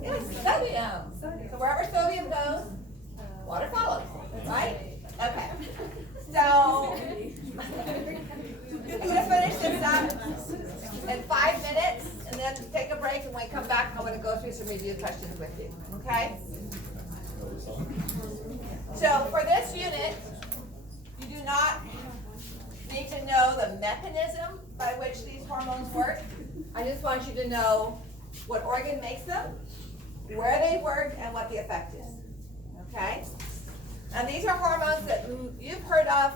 Yes, sodium. So wherever sodium goes, water follows, right? Okay. So we're gonna finish this up in 5 minutes, and then take a break. And when we come back, I'm gonna go through some review questions with you. Okay? So for this unit, you do not need to know the mechanism by which these hormones work. I just want you to know what organ makes them, where they work, and what the effect is. Okay? And these are hormones that you've heard of,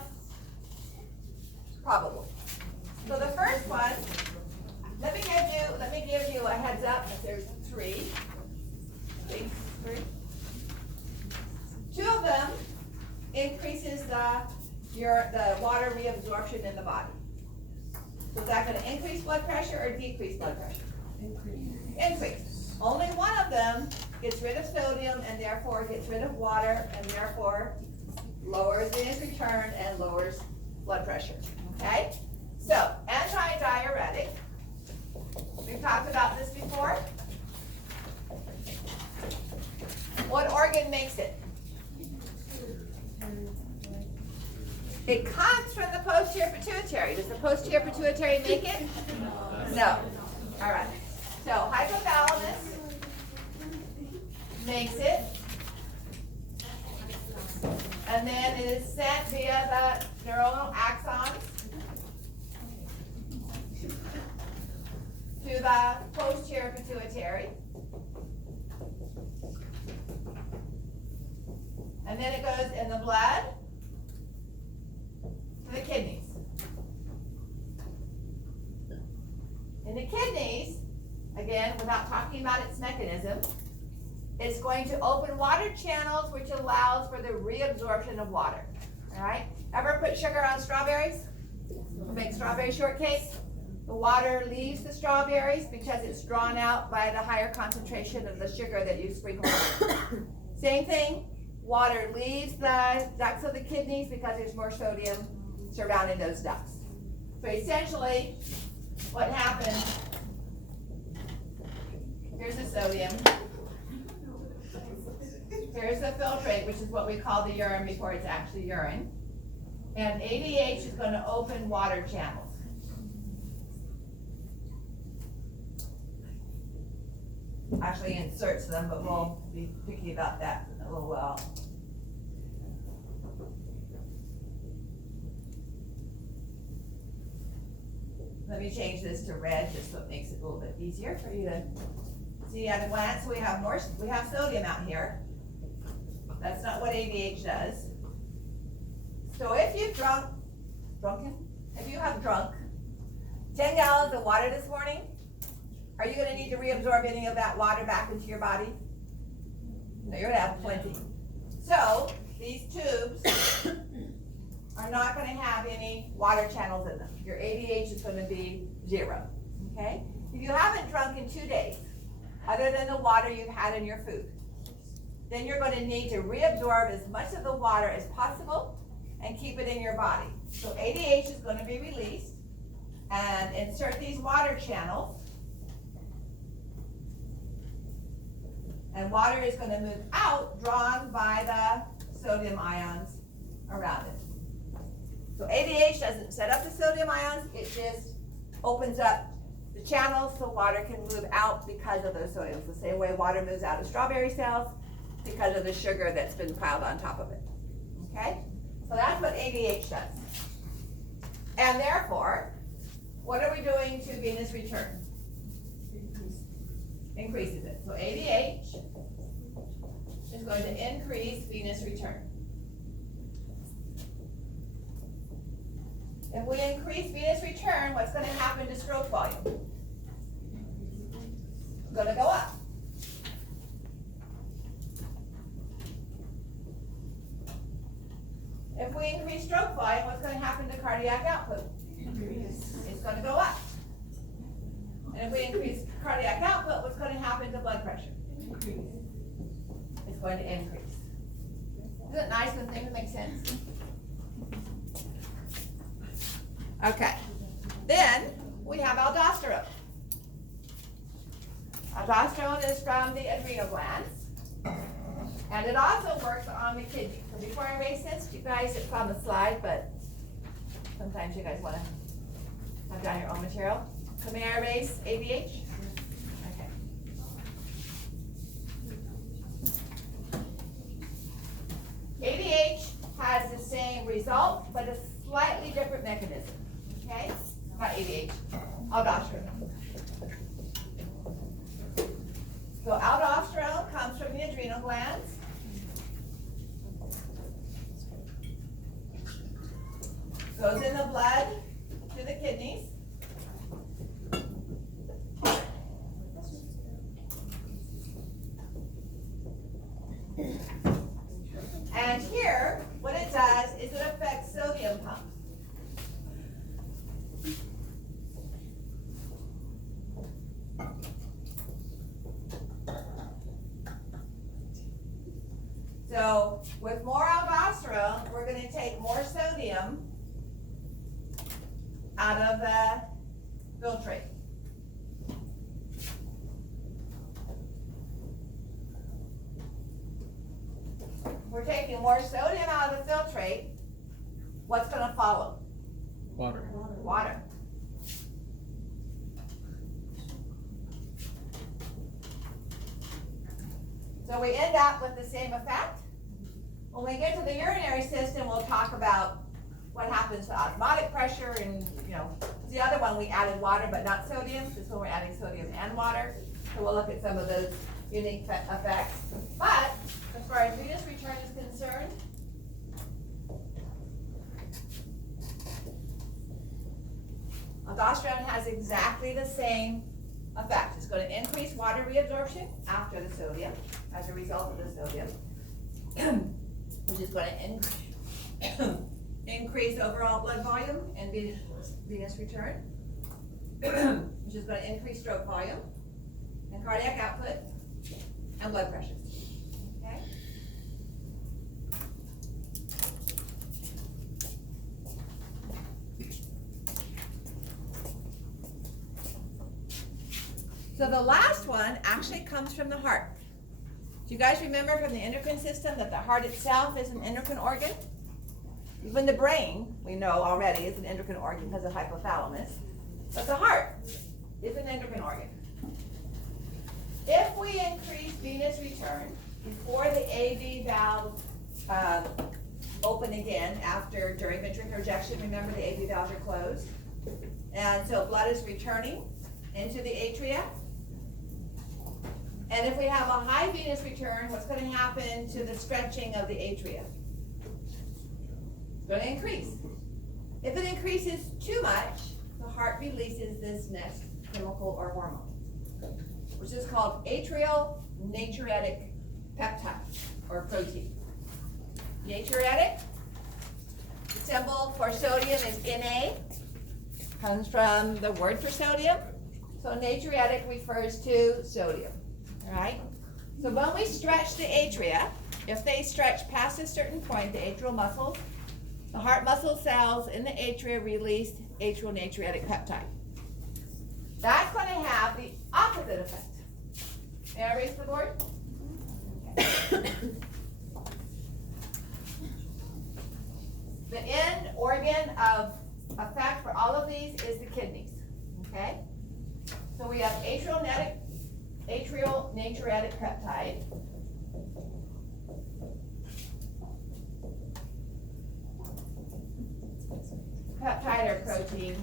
probably. So the first one, let me give you a heads up. There's three. See? Three. Two of them increases the water reabsorption in the body. So is that going to increase blood pressure or decrease blood pressure? Increase. Only one of them gets rid of sodium and therefore gets rid of water and therefore lowers venous return and lowers blood pressure. Okay? So, antidiuretic. We've talked about this before. What organ makes it? It comes from the posterior pituitary. Does the posterior pituitary make it? No. All right. So hypothalamus makes it, and then it is sent via the neuronal axons to the posterior pituitary. And then it goes in the blood to the kidneys. In the kidneys, again, without talking about its mechanism, it's going to open water channels, which allows for the reabsorption of water. All right? Ever put sugar on strawberries? Make strawberry shortcake? The water leaves the strawberries because it's drawn out by the higher concentration of the sugar that you sprinkle on. Same thing, water leaves the ducts of the kidneys because there's more sodium surrounding those ducts. So essentially, what happens, here's the sodium, here's the filtrate, which is what we call the urine before it's actually urine, and ADH is going to open water channels. Actually inserts them, but we'll be picky about that in a little while. Let me change this to red just so it makes it a little bit easier for you to see at a glance. We have sodium out here. That's not what ADH does. So if you've if you have drunk 10 gallons of water this morning, are you going to need to reabsorb any of that water back into your body? No, you're going to have plenty. So these tubes are not going to have any water channels in them. Your ADH is going to be 0. Okay? If you haven't drunk in 2 days, other than the water you've had in your food, then you're going to need to reabsorb as much of the water as possible and keep it in your body. So ADH is going to be released and insert these water channels. And water is going to move out, drawn by the sodium ions around it. So ADH doesn't set up the sodium ions, it just opens up the channels so water can move out because of those sodiums. The same way water moves out of strawberry cells because of the sugar that's been piled on top of it. Okay? So that's what ADH does. And therefore, what are we doing to venous return? Increases it. So ADH is going to increase venous return. If we increase venous return, what's going to happen to stroke volume? It's going to go up. If we increase stroke volume, what's going to happen to cardiac output? It's going to go up. And if we increase cardiac output, what's going to happen to blood pressure? It's going to increase. Isn't it nice when things make sense? Okay. Then we have aldosterone. Aldosterone is from the adrenal glands. And it also works on the kidney. So before I erase this, you guys, it's on the slide, but sometimes you guys want to have down your own material. So may I erase ABH? Okay. ABH has the same result, but a slightly different mechanism. Okay? Not ABH, aldosterone. So aldosterone comes from the adrenal glands. Goes in the blood to the kidneys. And here, what it does is it affects sodium pump. So with more aldosterone, we're going to take more sodium out of the filtrate. We're taking more sodium out of the filtrate. What's going to follow? Water. Water. So we end up with the same effect. When we get to the urinary system, we'll talk about what happens to osmotic pressure and, the other one we added water but not sodium. This one we're adding sodium and water. So we'll look at some of those unique effects. But as far as venous return is concerned, aldosterone has exactly the same effect. It's going to increase water reabsorption after the sodium, as a result of the sodium, which is going to increase overall blood volume and venous return, which is going to increase stroke volume and cardiac output and blood pressure. Okay? So the last one actually comes from the heart. Do you guys remember from the endocrine system that the heart itself is an endocrine organ? Even the brain, we know already, is an endocrine organ because of hypothalamus. But the heart is an endocrine organ. If we increase venous return before the AV valves open again during ventricular ejection, remember the AV valves are closed. And so blood is returning into the atria. And if we have a high venous return, what's going to happen to the stretching of the atria? It's going to increase. If it increases too much, the heart releases this next chemical or hormone, which is called atrial natriuretic peptide or protein. Natriuretic, the symbol for sodium is Na, comes from the word for sodium. So natriuretic refers to sodium. All right? So when we stretch the atria, if they stretch past a certain point, the atrial muscles, the heart muscle cells in the atria release atrial natriuretic peptide. That's going to have the opposite effect. May I erase the board? Okay. The end organ of effect for all of these is the kidneys. Okay? So we have atrial natriuretic peptide. Peptide or protein.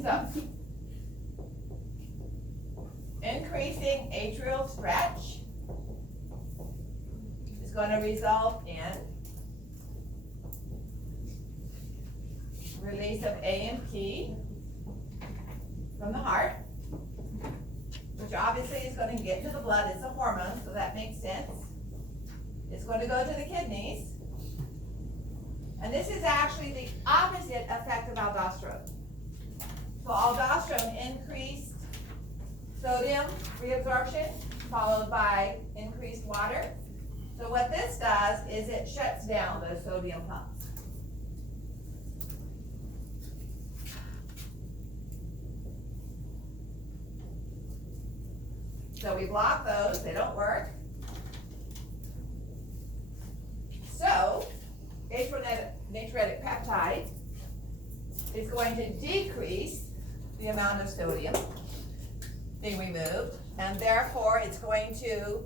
So, increasing atrial stretch is going to result in release of AMP from the heart, which obviously is going to get to the blood. It's a hormone, so that makes sense. It's going to go to the kidneys. And this is actually the opposite effect of aldosterone. So aldosterone increased sodium reabsorption, followed by increased water. So what this does is it shuts down those sodium pumps. So we block those, they don't work. So, natriuretic peptide is going to decrease the amount of sodium being removed, and therefore it's going to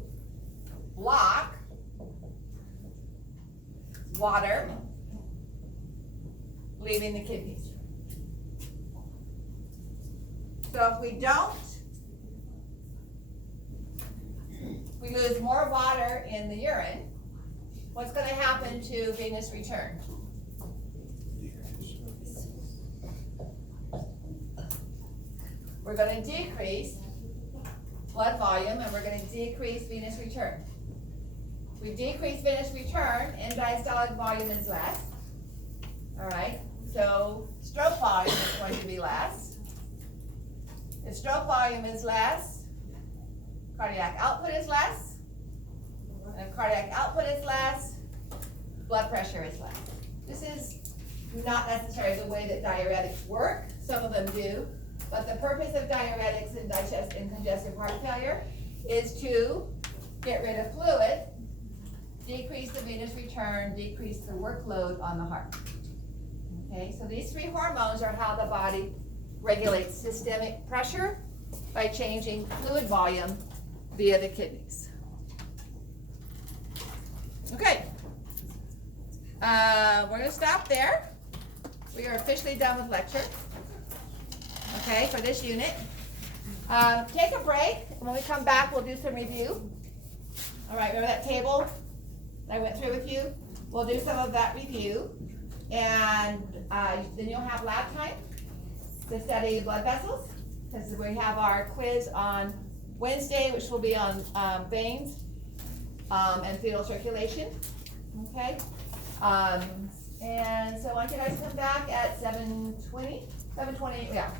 block water leaving the kidneys. So if we lose more water in the urine, what's going to happen to venous return? We're going to decrease blood volume and we're going to decrease venous return. If we decrease venous return, end-diastolic volume is less. All right, so stroke volume is going to be less. If stroke volume is less, cardiac output is less. And if cardiac output is less, blood pressure is less. This is not necessarily the way that diuretics work. Some of them do. But the purpose of diuretics in congestive heart failure is to get rid of fluid, decrease the venous return, decrease the workload on the heart. Okay, so these three hormones are how the body regulates systemic pressure by changing fluid volume via the kidneys. Okay, we're going to stop there. We are officially done with lecture. Okay, for this unit. Take a break. When we come back, we'll do some review. All right, remember that table I went through with you? We'll do some of that review. And then you'll have lab time to study blood vessels, because we have our quiz on Wednesday, which will be on veins and fetal circulation. Okay? And so I want you guys to come back at 7:20, yeah.